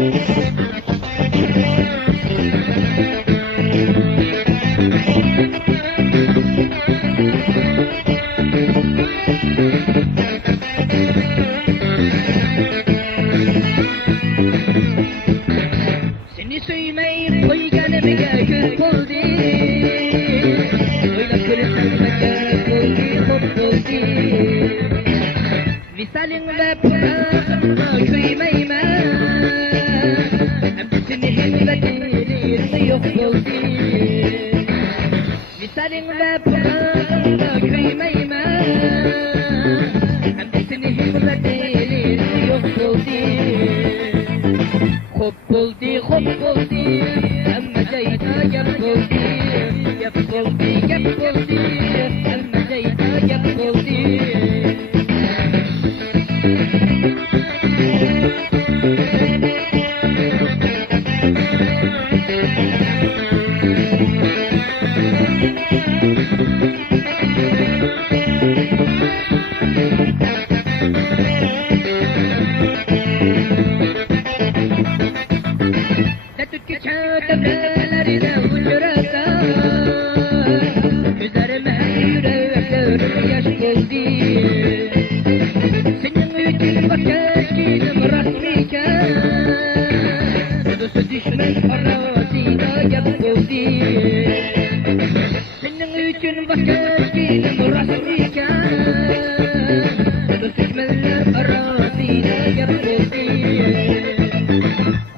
Seni söymeyip koyganımga köp oldu. Oylap ko'rsam bo'ldi, xo'p bo'ldi. Visaling va puramga ko'ymayman. Seni himmating yo'q bo'ldi. Visaling va puramga ko'ymayman. Seni himmating yo'q bo'ldi. Xo'p bo'ldi, xo'p bo'ldi, hamma joyda gap bo'ldi, gap bo'ldi, gap bo'ldi, hamma joyda gap bo'ldi.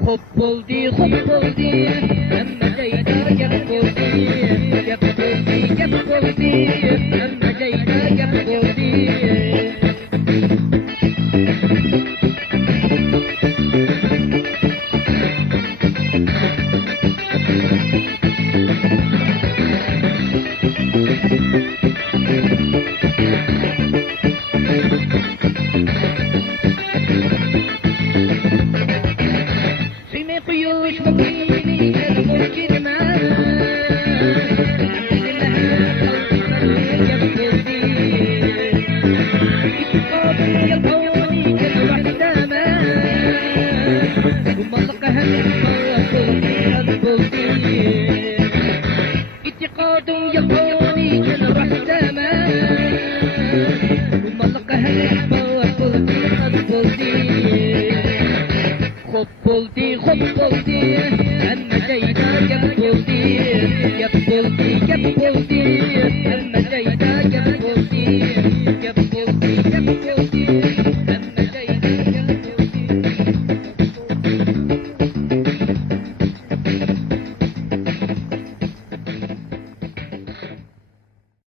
Xo'p bo'ldi, xo'p bo'ldi, hamma joyda gap bo'ldi, gap bo'ldi, gap bo'ldi, hamma joyda gap bo'ldi.